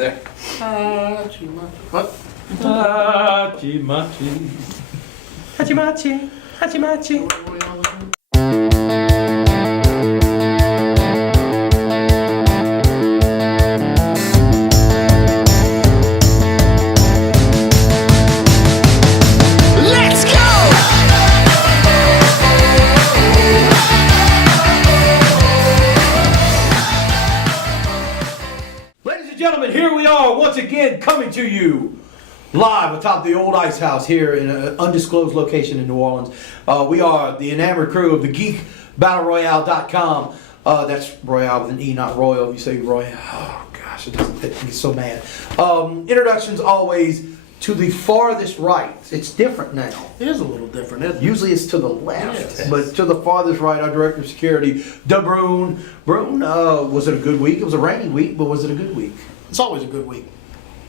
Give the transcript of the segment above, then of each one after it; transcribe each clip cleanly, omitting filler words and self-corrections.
There. What? Hachimachi. Hachimachi. Hachimachi. Let's go! Ladies and gentlemen, here we are once again coming to you live atop the old ice house here in an undisclosed location in New Orleans. We are the enamored crew of the GeekBattleRoyale.com. That's Royale with an E, not Royal. If you say Royale, oh gosh, it gets so mad. Introductions always to the farthest right. It's different now. It is a little different, isn't it? Usually it's to the left, Yes. but to the farthest right, our director of security, Brune. Brune, was it a good week? It was a rainy week, but was it a good week? It's always a good week.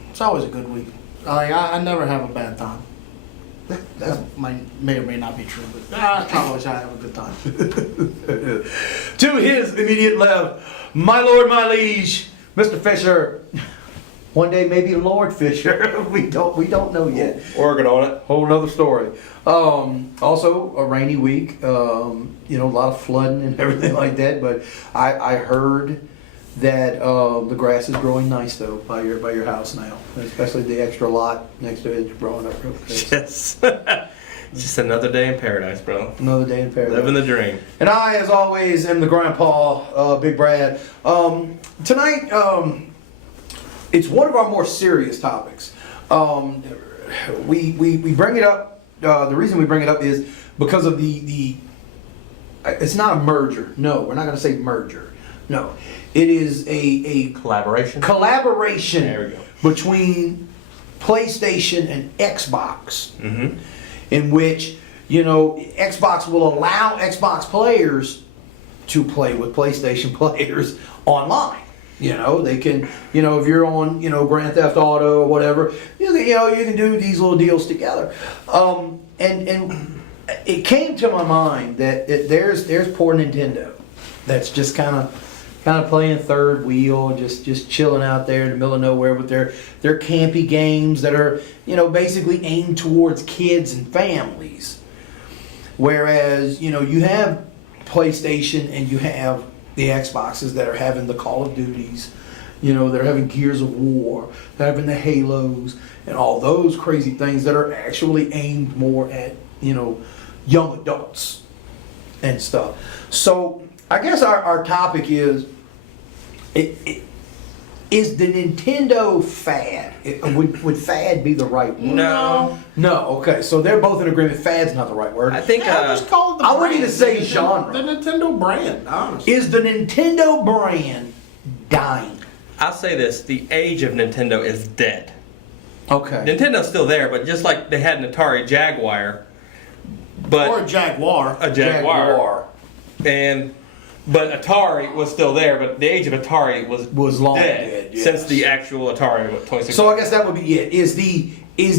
It's always a good week. I never have a bad time. That may or may not be true, but I always have a good time. To his immediate left, my lord, my liege, Mr. Fisher. One day maybe Lord Fisher. we don't know yet. Working on it. Whole another story. Also a rainy week. A lot of flooding and everything like that. But I heard that the grass is growing nice though by your house now, especially the extra lot next to it is growing up real good. Yes. Just another day in paradise, bro. Another day in paradise. Living the dream. And I, as always, am the grandpa, Big Brad. Tonight, it's one of our more serious topics. We bring it up. The reason we bring it up is because of the. It's not a merger. No, we're not going to say merger. No, it is a Collaboration. collaboration There we go. between PlayStation and Xbox, Mm-hmm. in which Xbox will allow Xbox players to play with PlayStation players online. They can, if you're on, Grand Theft Auto or whatever, you can do these little deals together. And it came to my mind that there's poor Nintendo that's just kind of playing third wheel, just chilling out there in the middle of nowhere with their campy games that are, basically aimed towards kids and families. Whereas, you have PlayStation and you have the Xboxes that are having the Call of Duties, that are having Gears of War, that are having the Halos, and all those crazy things that are actually aimed more at, young adults and stuff. So I guess our topic is, is the Nintendo fad? Would fad be the right word? No. No, okay, so they're both in agreement. Fad's not the right word. I think Just call it the I wouldn't brand. even say The genre. The Nintendo brand, honestly. Is the Nintendo brand dying? I'll say this: the age of Nintendo is dead. Okay. Nintendo's still there, but just like they had an Atari Jaguar, but Or a Jaguar. a Jaguar. But Atari was still there, but the age of Atari was long dead, dead, yes. since the actual Atari 26. So I guess that would be it. Is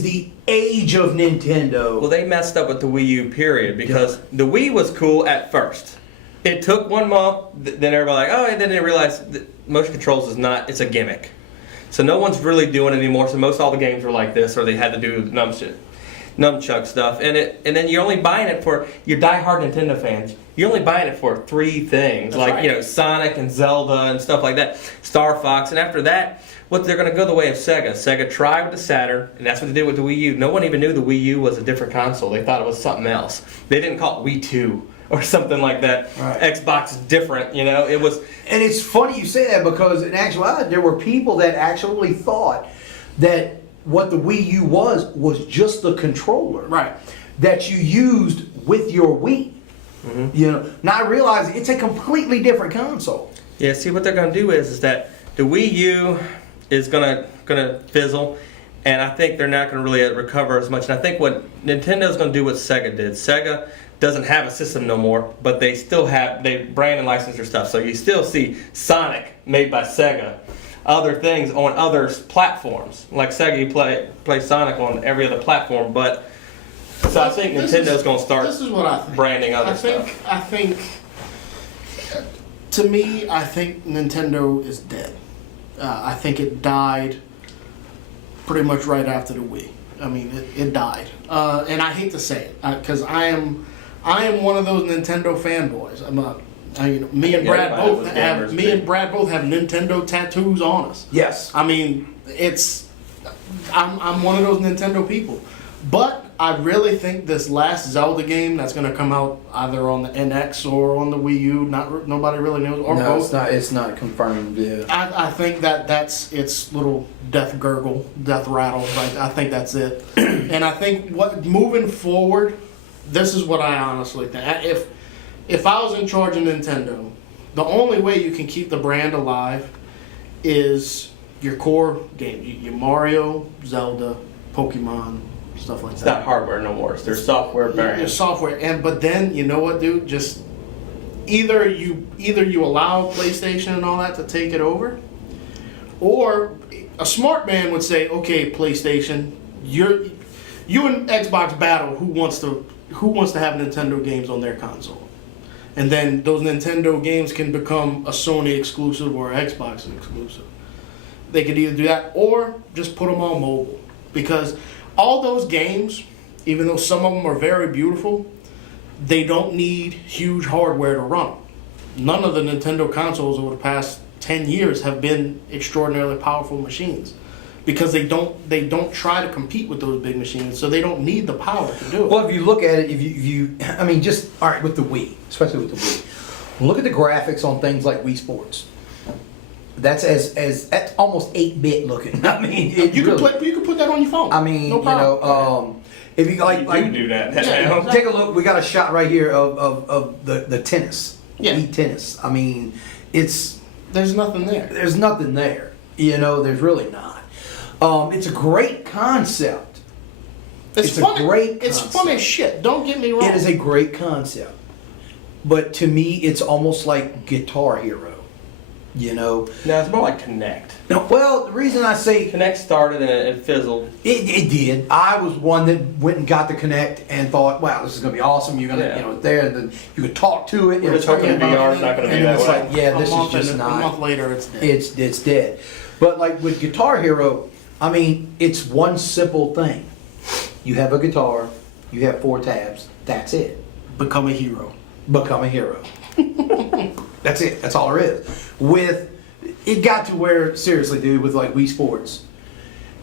the age of Nintendo? Well, they messed up with the Wii U period because the Wii was cool at first. It took 1 month, then everybody and then they realized that motion controls it's a gimmick. So no one's really doing it anymore. So most all the games were like this, or they had to do nunchuck stuff, and then you're only buying it for your diehard Nintendo fans. You're only buying it for 3 things, That's right. Sonic and Zelda and stuff like that, Star Fox, and after that, they're going to go the way of Sega. Sega tried with the Saturn, and that's what they did with the Wii U. No one even knew the Wii U was a different console. They thought it was something else. They didn't call it Wii 2 or something like that. Right. Xbox is different, it was. And it's funny you say that because in actuality, there were people that actually thought that what the Wii U was just the controller, Right. that you used with your Wii. Mm-hmm. Not realizing it's a completely different console. Yeah, see what they're going to do is that the Wii U is gonna fizzle, and I think they're not going to really recover as much. And I think what Nintendo's going to do what Sega did. Sega doesn't have a system no more, but they still they brand and license their stuff. So you still see Sonic made by Sega, other things on other platforms. Like Sega, you play Sonic on every other platform, but so I think Nintendo's going to start This is what I think. branding other stuff. I think to me, I think Nintendo is dead. I think it died pretty much right after the Wii. I mean, it died, and I hate to say it because I am one of those Nintendo fanboys. Me and Brad both have Nintendo tattoos on us. Yes. I mean, I'm one of those Nintendo people, but I really think this last Zelda game that's going to come out either on the NX or on the Wii U, nobody really knows, or No, both. it's not confirmed. Yeah. I think that's its little death rattle. Right? I think that's it. And I think moving forward, this is what I honestly think. If I was in charge of Nintendo, the only way you can keep the brand alive is your core games, your Mario, Zelda, Pokemon, stuff like It's that. not hardware no more. It's their software brand. Your software, but then you know what, dude? Just either you allow PlayStation and all that to take it over, or a smart man would say, okay, PlayStation, you and Xbox battle. Who wants to have Nintendo games on their console? And then those Nintendo games can become a Sony exclusive or an Xbox exclusive. They could either do that or just put them on mobile. Because all those games, even though some of them are very beautiful, they don't need huge hardware to run them. None of the Nintendo consoles over the past 10 years have been extraordinarily powerful machines. Because they don't try to compete with those big machines, so they don't need the power to do it. Well, if you look at it, I mean, just all right with the Wii, especially with the Wii. Look at the graphics on things like Wii Sports. That's that's almost 8-bit looking. I mean, you can put that on your phone. I mean, no problem. if you like, You do that. Yeah. take a look. We got a shot right here of the tennis. Yeah. Wii tennis. I mean, there's nothing there. there's nothing there. There's really not. It's a great concept. It's funny. a great It's concept. funny as shit. Don't get me wrong. It is a great concept. But to me, it's almost like Guitar Hero. No, it's more like Connect. No, well, the reason I say Connect started and it fizzled. it did. I was one that went and got the Connect and thought, wow, this is going to be awesome. You're going to, Yeah. there, and then you could talk to it. We're just hoping VR is not going to be And that it's way. like, yeah, this is just A not. month later, it's dead. It's dead. But like with Guitar Hero, I mean, it's one simple thing. You have a guitar, you have 4 tabs, that's it. Become a hero. Become a hero. That's it. That's all there is. It got to where, seriously, dude, with like Wii Sports,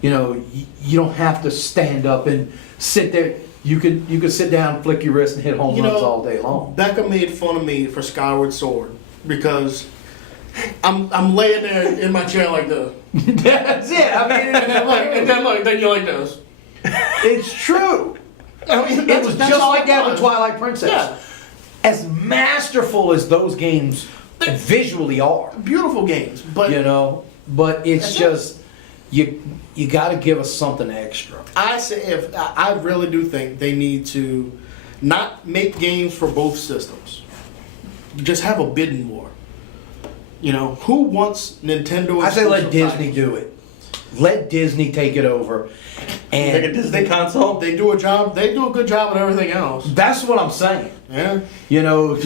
you don't have to stand up and sit there. You could sit down, flick your wrist, and hit home runs all day long. Becca made fun of me for Skyward Sword because I'm laying there in my chair like this. That's it. I mean, then you're like this. it's true. I mean, It was that's just all like it that was. with Twilight Princess. Yeah. As masterful as those games visually are, Beautiful games, but but it's That's just you got to give us something extra. I really do think they need to not make games for both systems. Just have a bidding war. Who wants Nintendo? I say let exclusive Disney titles? do it. Let Disney take it over, Make a and Disney console. They do a job. They do a good job at everything else. that's what I'm saying. Yeah.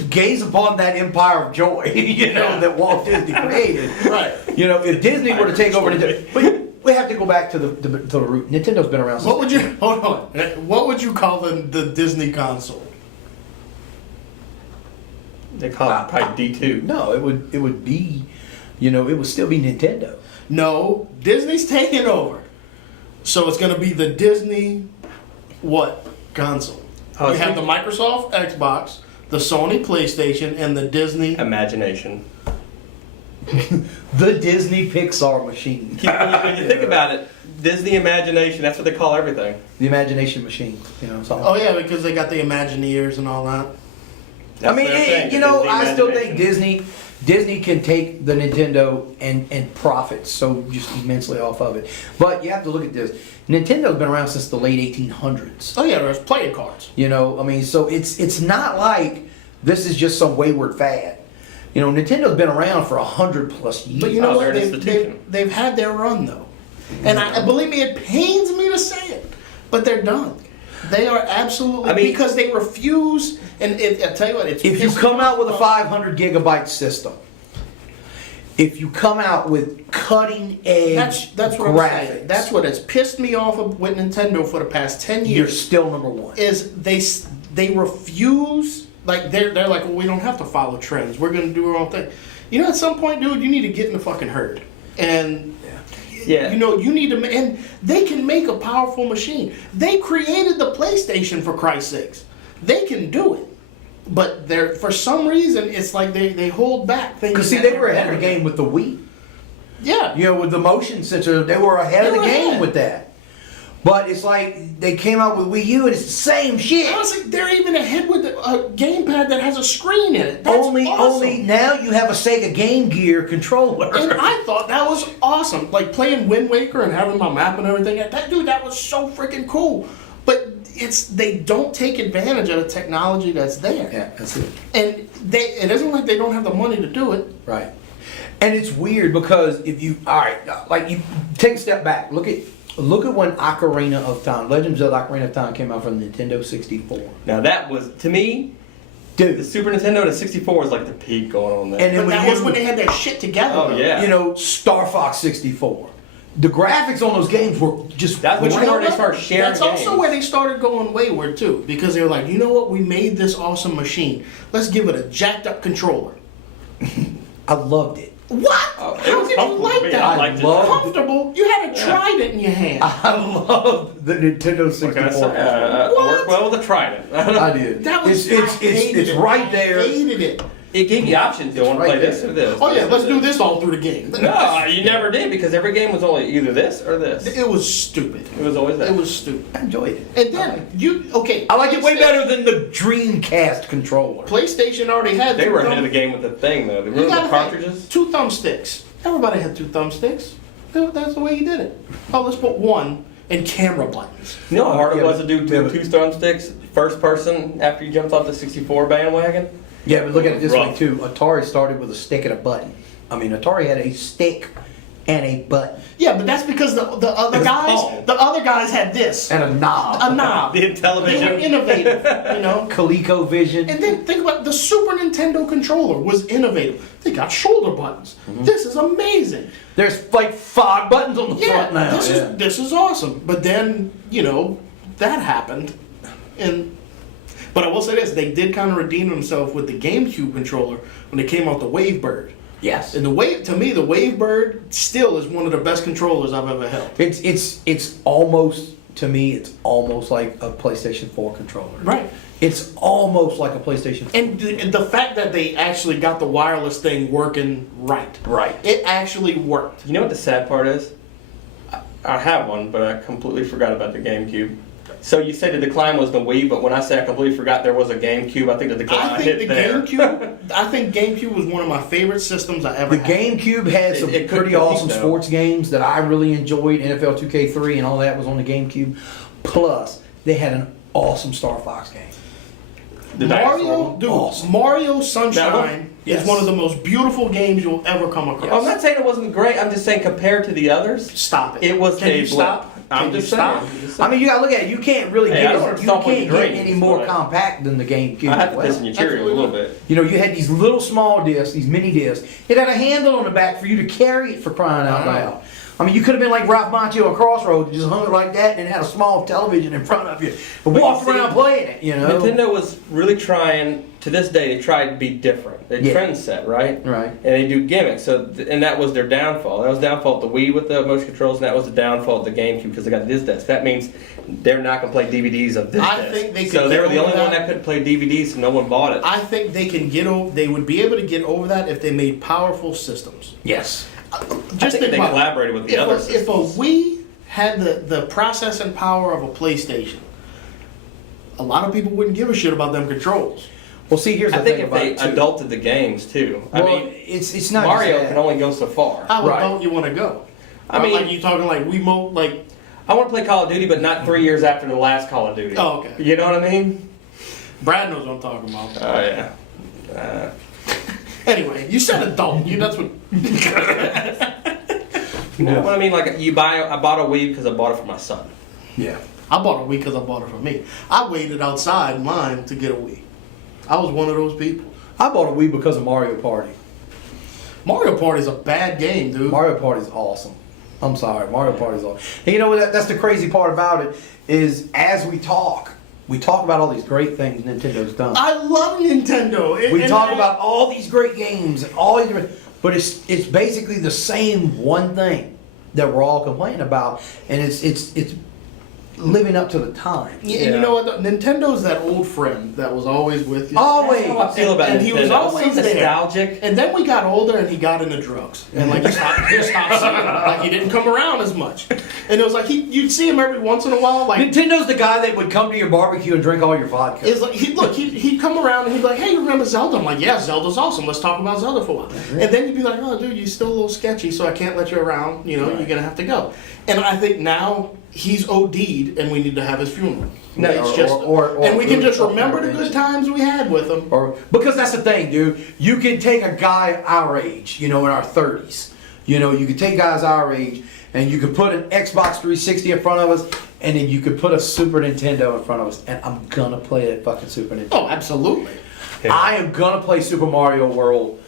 Gaze upon that empire of joy, that Walt Disney created. Right. If Disney were to take over, but we have to go back to the root. Nintendo's been around since. What would you hold on? What would you call the Disney console? They call it probably D2. No, it would be, it would still be Nintendo. No, Disney's taking over. So it's going to be the Disney what console? Oh, You have the Microsoft Xbox, the Sony PlayStation, and the Disney. Imagination. The Disney Pixar machine. When you think about it, Disney Imagination, that's what they call everything. The imagination machine. Something. Oh yeah, because they got the Imagineers and all that. That's I mean, their thing, Disney I still think Imagination. Disney can take the Nintendo and profit so just immensely off of it. But you have to look at this. Nintendo's been around since the late 1800s. Oh yeah, there's playing cards. So it's not like this is just some wayward fad. Nintendo's been around for 100+ years. But you know Oh, what? they're an institution. They've had their run though, and believe me, it pains me to say it, but they're done. They are absolutely because they refuse. And I tell you what, If you come out with a 500 gigabyte system, if you come out with cutting edge That's what graphics, I'm saying. That's what has pissed me off with Nintendo for the past 10 years. you're still number one. Is they refuse, like they're like, well, we don't have to follow trends. We're gonna do our own thing. You know, at some point, dude, you need to get in the fucking herd. And Yeah. you know, you need to, and they can make a powerful machine. They created the PlayStation, for Christ's sakes. They can do it. But they're, for some reason, it's like they hold back things. Because see, that they they're were ahead of better the game with the Wii. Yeah. You know, with the motion sensor, they were ahead They of the were game ahead. with that. But it's like they came out with Wii U and it's the same shit. Honestly, they're even ahead with a gamepad that has a screen in it. That's Only awesome. now you have a Sega Game Gear controller. And I thought that was awesome. Like playing Wind Waker and having my map and everything. That was so freaking cool. But they don't take advantage of the technology that's there. Yeah, that's it. And it isn't like they don't have the money to do it. Right. And it's weird because if you, all right, like you take a step back, look at when Ocarina of Time, Legend of Zelda Ocarina of Time came out from Nintendo 64. Now that was, to me, Dude. the Super Nintendo and the 64 was like the peak going on there. And then But when that you, was when they had their shit together. Oh, though. yeah. you know, Star Fox 64. The graphics on those games were just That's But when you know they what? started sharing That's also games. where they started going wayward too, because they were like, you know what? We made this awesome machine. Let's give it a jacked up controller. I loved it. What? Oh, it How was did you comfortable like to me. that? I liked it. loved- Comfortable? You had a Trident in your hand. I loved the Nintendo What 64. can I say? I What? worked well with the Trident. I did. That was it's right there. I hated it. It gave you options. Do you want to right play this there. or this? Oh yeah, let's do this all through the game. No, you never did because every game was only either this or this. It was stupid. It was always that. It was stupid. I enjoyed it. And then I like it way better than the Dreamcast controller. PlayStation already had. They two were ahead thumb- of the game with the thing though. You Remember gotta the have cartridges? two thumbsticks. Everybody had two thumbsticks. That's the way you did it. Oh, let's put one and camera buttons. You know how hard Yeah, it was to do yeah, but- two thumbsticks, first person after you jumped off the 64 bandwagon? Yeah, but look at it this way Rough. too. Atari started with a stick and a button. I mean, Atari had a stick and a button Yeah, but that's because the other It was guys, Paul. the other guys had this, and a knob. a knob. The They were television. innovative, you know. ColecoVision. And then think about the Super Nintendo controller was innovative. They got shoulder buttons. This is amazing. There's like 5 buttons on the Yeah, front now. this is awesome. But then that happened, but I will say this: they did kind of redeem themselves with the GameCube controller when they came out the Wavebird. Yes. And the Wavebird still is one of the best controllers I've ever held. It's almost, to me, it's almost like a PlayStation 4 controller. Right. It's almost like a PlayStation 4. And the fact that they actually got the wireless thing working right. Right. It actually worked. You know what the sad part is? I have one, but I completely forgot about the GameCube. So you said the decline was the Wii, but when I say I completely forgot there was a GameCube, I think the decline I think hit the there. GameCube was one of my favorite systems I ever The had. GameCube had some It could pretty compete, awesome though. sports games that I really enjoyed. NFL 2K3 and all that was on the GameCube. Plus, they had an awesome Star Fox game. The dinosaur Mario, one. dude, Awesome. Mario That Sunshine one? Yes. is one of the most beautiful games you'll ever come across. I'm not saying it wasn't great. I'm just saying compared to the others, Stop it. it was Can a you blip. stop? I'm Can you just saying. stop? I'm just I saying. mean, you gotta look at it. You can't really Hey, I don't wanna you stomp on can't your get dreams, any more but- compact than the GameCube. I have as to well. piss in your Cheerios a little bit. You know, you had these little small discs, these mini discs. It had a handle on the back for you to carry it, for crying out loud. I mean, you could have been like Ralph Macchio on Crossroads, you just hung it like that and had a small television in front of you. But But walked you see, around playing it, you know. Nintendo was really trying, to this day, they tried to be different. They Yeah. trend set, right? Right. And they do gimmicks. And that was their downfall. That was the downfall of the Wii with the motion controls, and that was the downfall of the GameCube because they got this disc. That means they're not going to play DVDs of this I disc. think they could so they get were the over only one that. that couldn't play DVDs, so no one bought it. I think they can get over. They would be able to get over that if they made powerful systems. Yes. Just I think they about it. collaborated with the if other a systems. Wii had the processing power of a PlayStation, a lot of people wouldn't give a shit about them controls. Well, see, here's the I think thing if about they it, too. adulted the games too. Well, I mean, it's not Mario just that. can only go so far. How Right. adult you want to go? I mean- like you talking like Wiimote, like I want to play Call of Duty, but not 3 years after the last Call of Duty. Oh, okay. You know what I mean? Brad knows what I'm talking about. Oh yeah. Anyway, you said adult. That's what. No, what I mean, like I bought a Wii because I bought it for my son. Yeah. I bought a Wii because I bought it for me. I waited outside mine to get a Wii. I was one of those people. I bought a Wii because of Mario Party. Mario Party's a bad game, dude. Mario Party's awesome. I'm sorry, Mario Party's awesome. And you know what? That's the crazy part about it is as we talk about all these great things Nintendo's done. I love Nintendo. We talk about all these great games and all these different, but it's basically the same one thing that we're all complaining about, and it's living up to the time. Yeah, and you know what? Nintendo's that old friend that was always with you. Always. That's how I feel about And Nintendo. he was always so there. nostalgic. And then we got older and he got into drugs. And like he stopped seeing it. Like he didn't come around as much. And it was like you'd see him every once in a while. Like Nintendo's the guy that would come to your barbecue and drink all your vodka. it's like he'd come around and he'd be like, "Hey, you remember Zelda?" I'm like, "Yeah, Zelda's awesome. Let's talk about Zelda for a while." And then you'd be like, "Oh, dude, you're still a little sketchy, so I can't let you around. You know, you're gonna have to go." And I think now he's OD'd, and we need to have his funeral. No, It's just, and we can just remember the good times we had with him. Or because that's the thing, dude. You can take a guy our age, in our 30s. You could take guys our age, and you could put an Xbox 360 in front of us, and then you could put a Super Nintendo in front of us, and I'm gonna play that fucking Super Nintendo. Oh, absolutely. Yeah. I am gonna play Super Mario World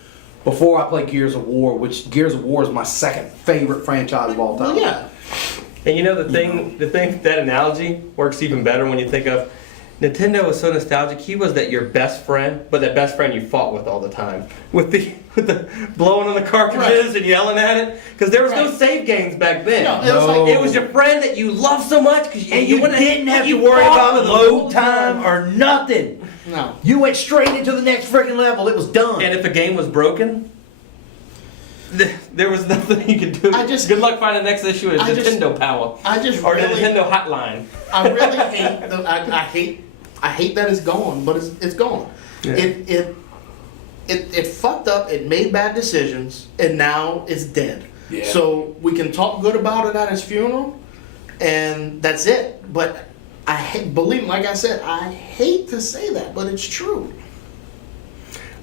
before I play Gears of War, which Gears of War is my second favorite franchise of all time. Well, yeah. And the thing, that analogy works even better when you think of Nintendo was so nostalgic. He was your best friend, but that best friend you fought with all the time, with the blowing on the cartridges and yelling at it, because there was no save games back then. No, it was like- It was your friend that you loved so much, because And you didn't have to worry about load time or nothing. No. You went straight into the next freaking level. It was done. And if a game was broken, there was nothing you could do. Good luck finding the next issue of Nintendo Power. I just or really, the Nintendo Hotline. I really hate I hate that it's gone, but it's gone. Yeah. It fucked up. It made bad decisions, and now it's dead. Yeah. So we can talk good about it at his funeral, and that's it. But believe me, like I said, I hate to say that, but it's true.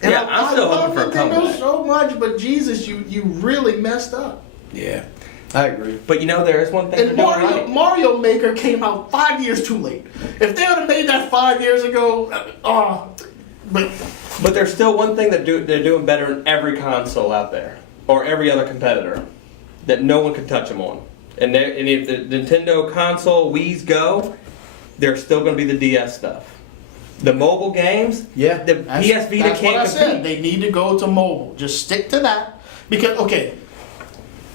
And Yeah, I'm still love hoping for a Nintendo comeback. so much, but Jesus, you really messed up. Yeah, I agree. But there is one thing And they're doing right. Mario Maker came out 5 years too late. If they would have made that 5 years ago, But there's still one thing that they're doing better in every console out there, or every other competitor, that no one can touch them on. And if the Nintendo console, Wii's go, there's still going to be the DS stuff. The mobile games, Yeah, the PS Vita that's what I can't said. compete. They need to go to mobile. Just stick to that. Because, okay,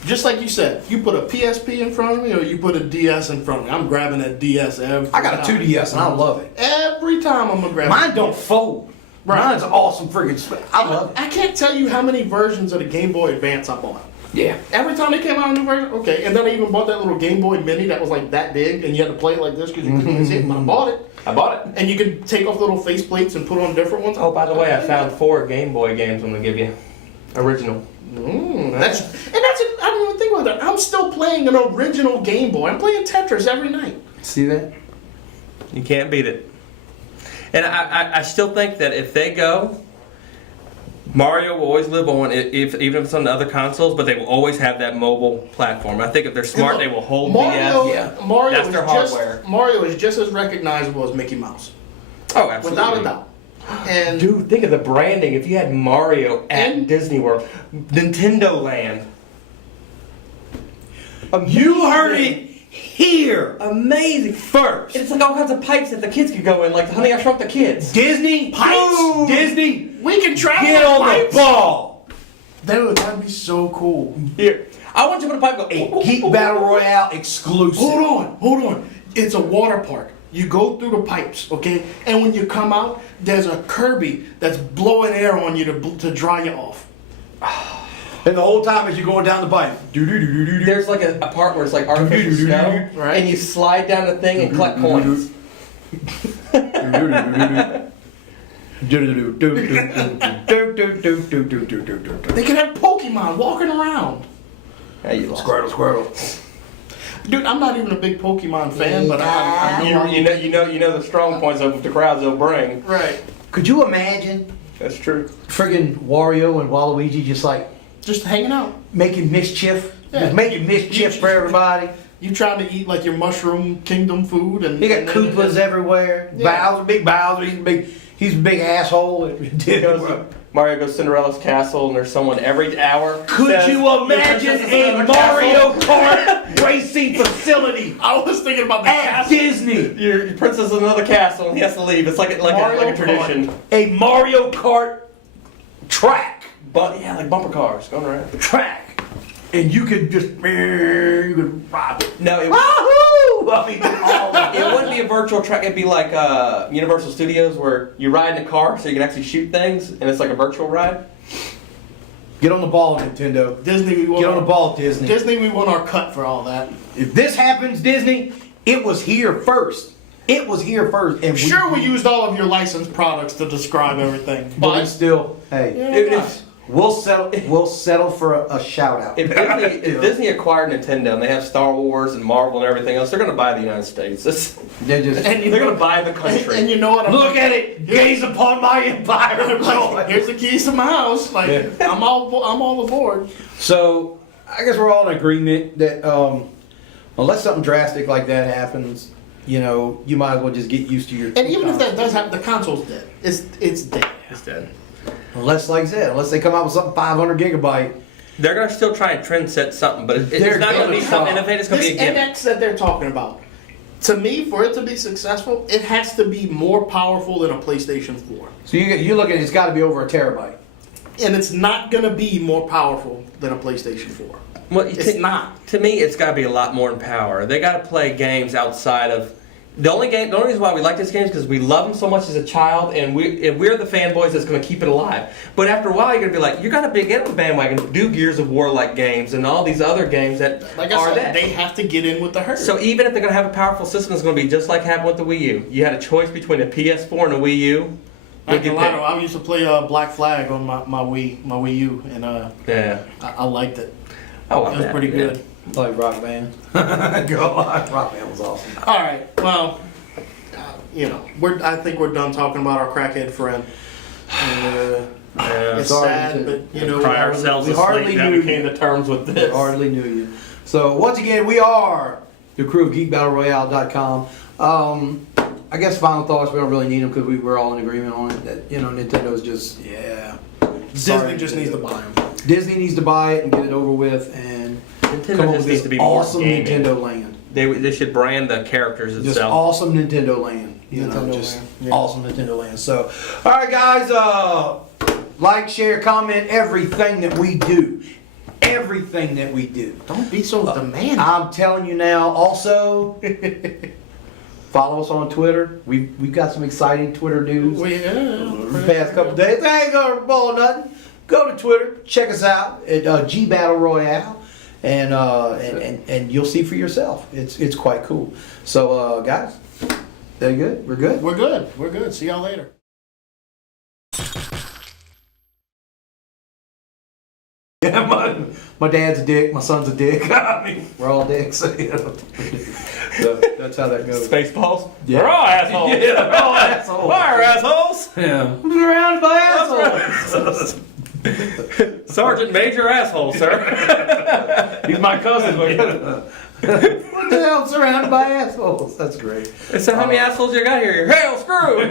just like you said, you put a PSP in front of me or you put a DS in front of me, I'm grabbing that DS every I got a time. 2DS and I love it. Every time I'm going to grab Mine it. don't fold. Right. Mine's awesome freaking. I love it. I can't tell you how many versions of the Game Boy Advance I bought. Yeah. Every time they came out a new version, okay. And then I even bought that little Game Boy Mini that was like that big, and you had to play it like this because you couldn't see it. But I bought it, I bought it. and you could take off little face plates and put on different ones. Oh, by the way, I found 4 Game Boy games I'm going to give you. Original. That's it. I didn't even think about that. I'm still playing an original Game Boy. I'm playing Tetris every night. See that? You can't beat it. And I still think that if they go, Mario will always live on, even if it's on the other consoles, but they will always have that mobile platform. I think if they're smart, they will hold Mario. DS. Yeah. Mario That's is their just, hardware. Mario is just as recognizable as Mickey Mouse, Oh, absolutely. without a doubt. And Dude, think of the branding. If you had Mario at And- Disney World, Nintendo Land. You heard it here. Amazing. First. It's like all kinds of pipes that the kids could go in, like Honey, I Shrunk the Kids. Disney Pipes? Boom. Disney. we can travel. Get with on the pipes. ball. Dude, that'd be so cool. Here, I want you to put a pipe and go. A Geek Battle Royale exclusive. Hold on. It's a water park. You go through the pipes, okay? And when you come out, there's a Kirby that's blowing air on you to dry you off. And the whole time as you're going down the pipe. Do-do-do-do-do-do. There's like a part where it's like artificial snow, Right. and you slide down the thing and collect coins. They can have Pokemon walking around. Yeah, you lost. Squirtle. Dude, I'm not even a big Pokemon fan, but I know. You know the strong points of the crowds they'll bring. Right. Could you imagine That's true. friggin' Wario and Waluigi just like Just hanging out. making mischief? Yeah. Just making mischief for everybody. You trying to eat like your Mushroom Kingdom food, and You got and then- Koopas everywhere. Yeah. Bowser, big Bowser, he's a big asshole. Mario goes to Cinderella's castle, and there's someone every hour. Could says, you "Your imagine princess is in a another Mario castle." Kart racing facility I was thinking about the at castle. Disney? Your princess is in another castle, and he has to leave. It's like Mario a tradition. A Mario Kart track. But yeah, like bumper cars going around. Track. And you could just, you could rob it. No, Wahoo! I mean, all of it wouldn't be a virtual track. It'd be like Universal Studios, where you ride in a car, so you can actually shoot things, and it's like a virtual ride. Get on the ball, Nintendo. Disney, we want Get on the ball, Disney. Disney, we want our cut for all that. If this happens, Disney, it was here first. It was here first. And Sure, we used all of your licensed products to describe everything, but we but still, hey, Yeah, we'll settle for a shout out. If Disney acquired Nintendo and they have Star Wars and Marvel and everything else, they're going to buy the United States. They're just, and They're going to buy the country. And you know what? look at it, gaze upon my empire. Like, here's the keys to my house. Like I'm all aboard. So I guess we're all in agreement that unless something drastic like that happens, you know, you might as well just get used to your. And even if that does happen, the console's dead. It's dead. It's dead. Unless, like I said, unless they come out with something 500 gigabyte. They're going to still try and trend set something, but it's not going to be gonna something try. innovative. It's going to This be a gimmick. index that they're talking about, to me, for it to be successful, it has to be more powerful than a PlayStation 4. So you look at it, it's got to be over a terabyte. And it's not going to be more powerful than a PlayStation 4. Well, It's not. To me, it's got to be a lot more in power. They got to play games outside of. The only reason why we like this game is because we love them so much as a child, and we're the fanboys that's going to keep it alive. But after a while, you're going to be like, you're going to get on the bandwagon, do Gears of War like games and all these other games that Like are I said, that. they have to get in with the herd. So even if they're going to have a powerful system, it's going to be just like happened with the Wii U. You had a choice between a PS4 and a Wii U. I ain't gonna lie, though, I used to play Black Flag on my Wii U, and Yeah. I liked it. Oh, It was pretty good. Like Rock Band. Go on. Rock Band was awesome. All right, well, you know, I think we're done talking about our crackhead friend. And, Yeah. it's Sorry sad, to but you know, Cry ourselves we hardly asleep. Now knew we came to terms with I this. hardly knew you. So once again, we are the crew of GeekBattleRoyale.com. I guess final thoughts, we don't really need them because we were all in agreement on it. That, you know, Nintendo's just, yeah. Disney just needs to buy them. Disney needs to buy it and get it over with and Nintendo come up just with needs this to be more awesome gaming. Nintendo land. They should brand the characters Just itself. awesome Nintendo land. You know, Nintendo just land, yeah. awesome Nintendo land. So, all right, guys, like, share, comment, everything that we do. Everything that we do. Don't be so demanding. I'm telling you now, also, follow us on Twitter. We've got some exciting Twitter news. Well, The past couple days. They ain't gonna roll nothing. Go to Twitter, check us out at G Battle Royale, and you'll see for yourself. It's quite cool. So, guys, they good? We're good. We're good. We're good. See y'all later. Yeah, my dad's a dick. My son's a dick. I mean, we're all dicks. So, you know. So that's how that goes. Spaceballs? Yeah. They're all assholes. Yeah, they're all assholes. Fire assholes! Yeah. Surrounded by assholes. Sergeant Major asshole, sir. He's my cousin. What the hell? Surrounded by assholes. That's great. So how many assholes you got here? Hell, screw!